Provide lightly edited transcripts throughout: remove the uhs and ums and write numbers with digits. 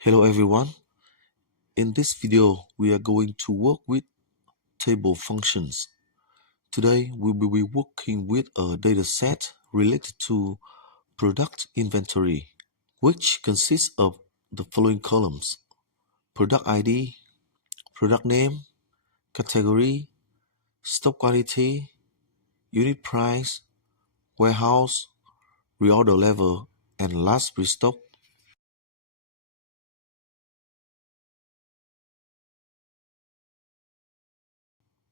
Hello everyone. In this video, we are going to work with table functions. Today, we will be working with a data set related to product inventory, which consists of the following columns: product ID, product name, category, stock quantity, unit price, warehouse, reorder level, and last restock.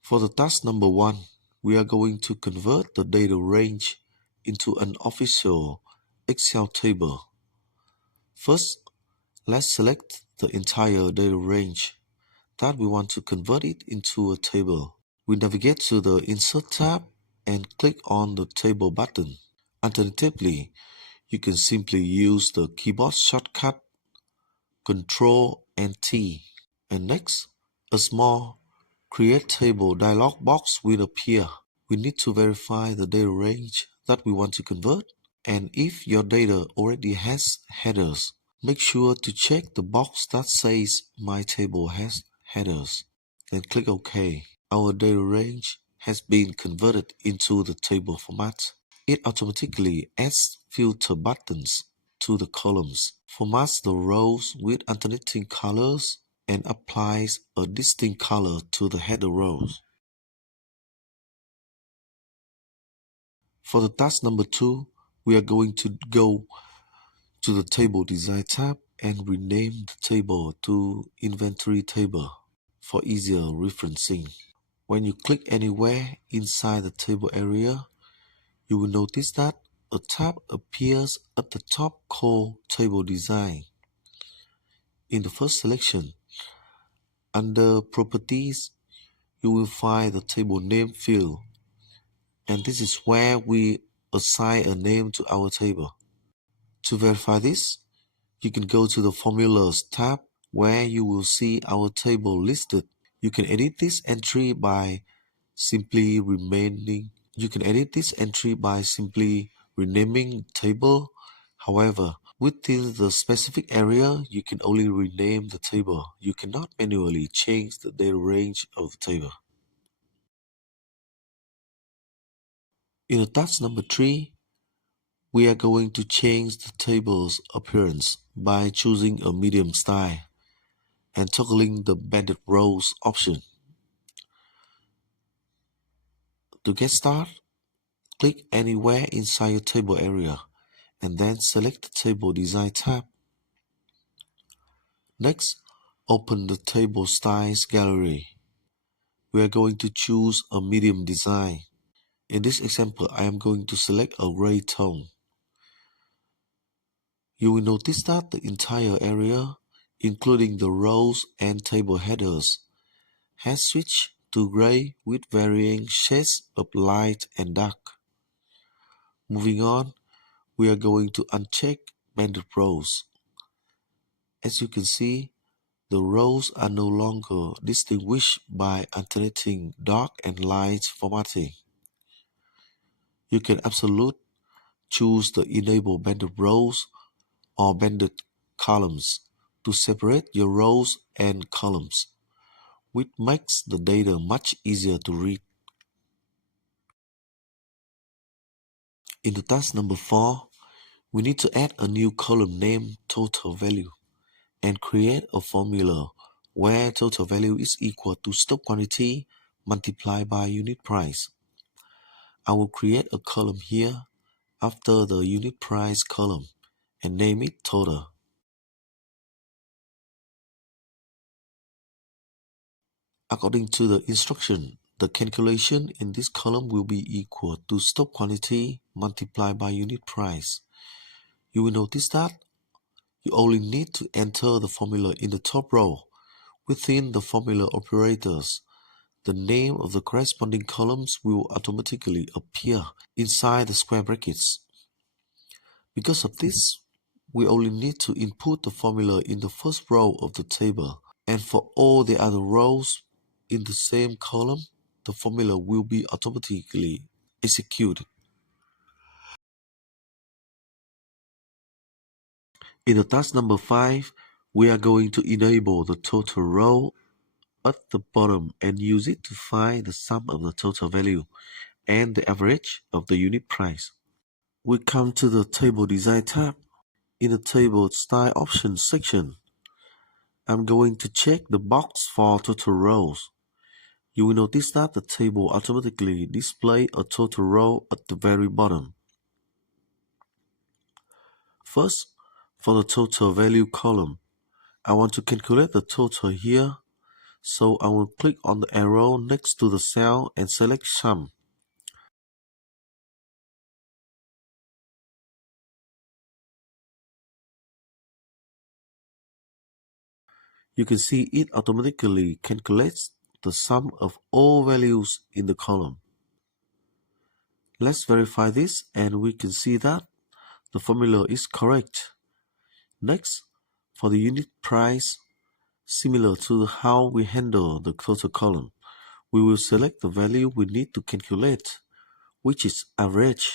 For the task number 1, we are going to convert the data range into an official Excel table. First, let's select the entire data range that we want to convert it into a table. We navigate to the Insert tab and click on the Table button. Alternatively, you can simply use the keyboard shortcut Ctrl and T. And next, a small Create Table dialog box will appear. We need to verify the data range that we want to convert, and if your data already has headers, make sure to check the box that says My table has headers. Then click OK. Our data range has been converted into the table format. It automatically adds filter buttons to the columns, formats the rows with alternating colors, and applies a distinct color to the header rows. For the task number 2, we are going to go to the Table Design tab and rename the table to Inventory Table for easier referencing. When you click anywhere inside the table area, you will notice that a tab appears at the top called Table Design. In the first selection, under Properties, you will find the Table Name field, and this is where we assign a name to our table. To verify this, you can go to the Formulas tab where you will see our table listed. You can edit this entry by simply renaming the table. However, within the specific area, you can only rename the table. You cannot manually change the data range of the table. In the task number 3, we are going to change the table's appearance by choosing a medium style and toggling the banded rows option. To get started, click anywhere inside your table area and then select the Table Design tab. Next, open the Table Styles gallery. We are going to choose a medium design. In this example, I am going to select a gray tone. You will notice that the entire area, including the rows and table headers, has switched to gray with varying shades of light and dark. Moving on, we are going to uncheck banded rows. As you can see, the rows are no longer distinguished by alternating dark and light formatting. You can absolutely choose the Enable Banded Rows or Banded Columns to separate your rows and columns, which makes the data much easier to read. In the task number 4, we need to add a new column named Total Value and create a formula where total value is equal to stock quantity multiplied by unit price. I will create a column here after the unit price column and name it Total. According to the instruction, the calculation in this column will be equal to stock quantity multiplied by unit price. You will notice that you only need to enter the formula in the top row. Within the formula operators, the name of the corresponding columns will automatically appear inside the square brackets. Because of this, we only need to input the formula in the first row of the table, and for all the other rows in the same column, the formula will be automatically executed. In the task number 5, We are going to enable the total row at the bottom and use it to find the sum of the total value and the average of the unit price. We come to the Table Design tab. In the Table Style Options section, I'm going to check the box for total rows. You will notice that the table automatically displays a total row at the very bottom. First, for the total value column, I want to calculate the total here, so I will click on the arrow next to the cell and select Sum. You can see it automatically calculates the sum of all values in the column. Let's verify this and we can see that the formula is correct. Next, for the unit price, similar to how we handle the total column, we will select the value we need to calculate, which is average.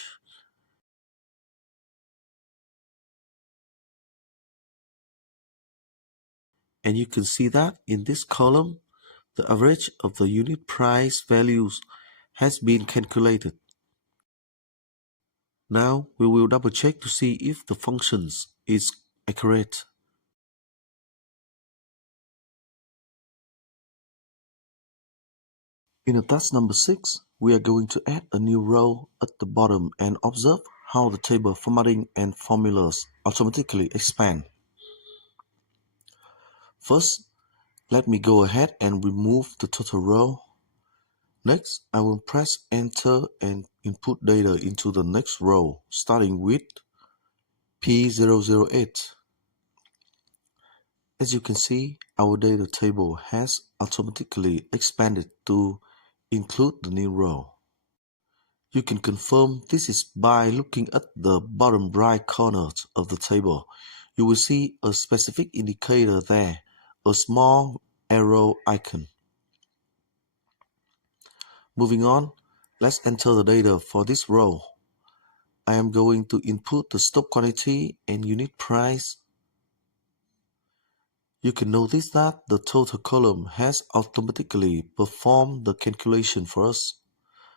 And you can see that in this column, the average of the unit price values has been calculated. Now we will double check to see if the functions is accurate. In the task number 6, we are going to add a new row at the bottom and observe how the table formatting and formulas automatically expand. First, let me go ahead and remove the total row. Next, I will press Enter and input data into the next row, starting with P008. As you can see, our data table has automatically expanded to include the new row. You can confirm this is by looking at the bottom right corner of the table. You will see a specific indicator there, a small arrow icon. Moving on, let's enter the data for this row. I am going to input the stock quantity and unit price. You can notice that the total column has automatically performed the calculation for us,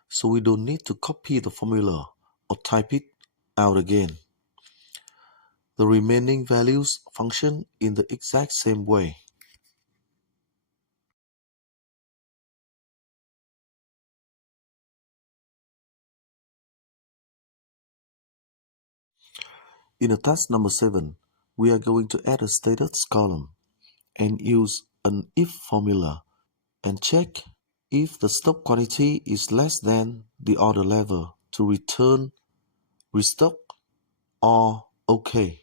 so we don't need to copy the formula or type it out again. The remaining values function in the exact same way. In the task number 7, we are going to add a status column and use an if formula and check if the stock quantity is less than the order level to return restock or OK.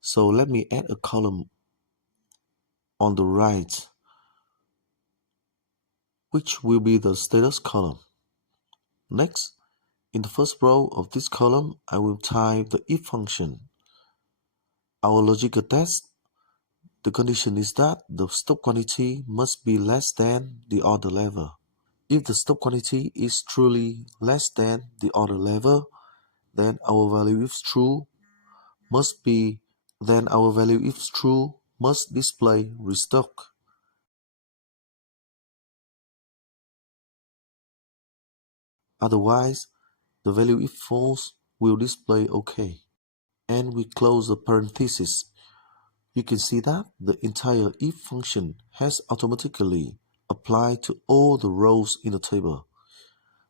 So let me add a column on the right, which will be the status column. Next, in the first row of this column, I will type the if function. Our logical test, the condition is that the stock quantity must be less than the order level. If the stock quantity is truly less than the order level, then our value if true must display restock. Otherwise, the value if false will display OK. And we close the parenthesis. You can see that the entire if function has automatically applied to all the rows in the table.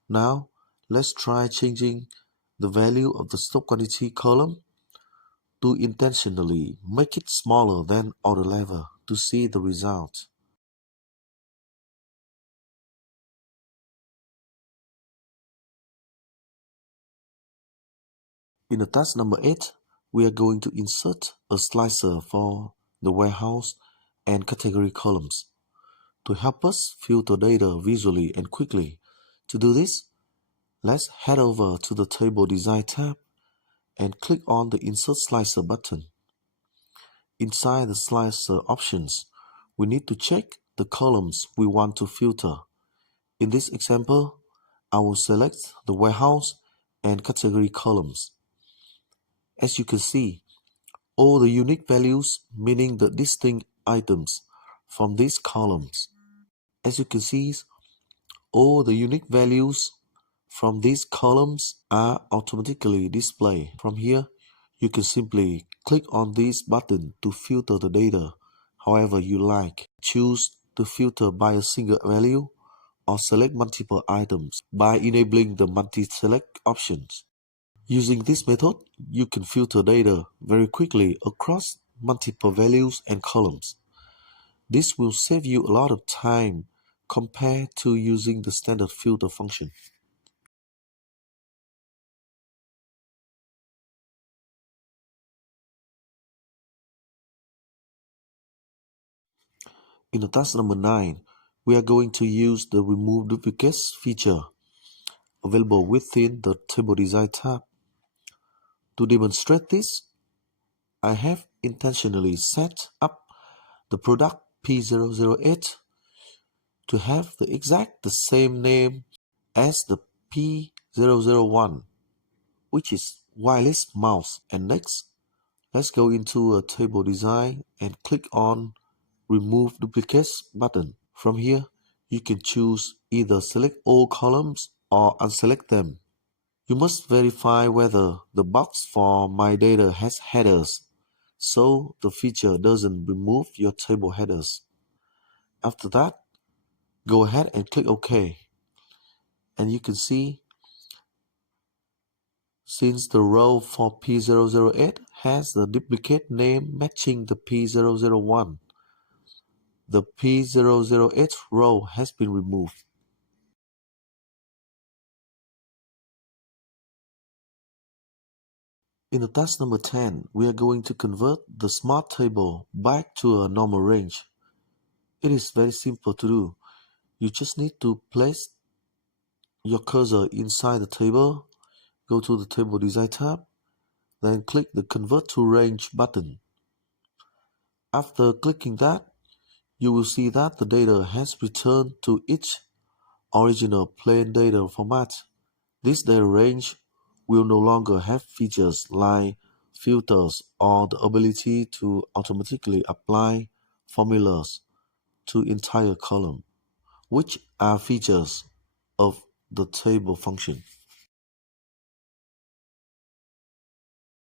Now, let's try changing the value of the stock quantity column to intentionally make it smaller than order level to see the result. In the task number 8, we are going to insert a slicer for the warehouse and category columns to help us filter data visually and quickly. To do this, let's head over to the Table Design tab and click on the Insert Slicer button. Inside the slicer options, we need to check the columns we want to filter. In this example, I will select the warehouse and category columns. As you can see, all the unique values, meaning the distinct items from these columns. As you can see, all the unique values from these columns are automatically displayed. From here, you can simply click on this button to filter the data however you like. Choose to filter by a single value or select multiple items by enabling the multi-select options. Using this method, you can filter data very quickly across multiple values and columns. This will save you a lot of time compared to using the standard filter function. In the task number 9, we are going to use the Remove Duplicates feature available within the Table Design tab. To demonstrate this, I have intentionally set up the product P008 to have the same name as the P001, which is wireless mouse. And next, let's go into a table design and click on Remove Duplicates button. From here, you can choose either select all columns or unselect them. You must verify whether the box for My Data has headers, so the feature doesn't remove your table headers. After that, go ahead and click OK. And you can see, since the row for P008 has the duplicate name matching the P001, the P008 row has been removed. In the task number 10, we are going to convert the smart table back to a normal range. It is very simple to do. You just need to place your cursor inside the table, go to the Table Design tab, then click the Convert to Range button. After clicking that, you will see that the data has returned to its original plain data format. This data range will no longer have features like filters or the ability to automatically apply formulas to entire column, which are features of the table function.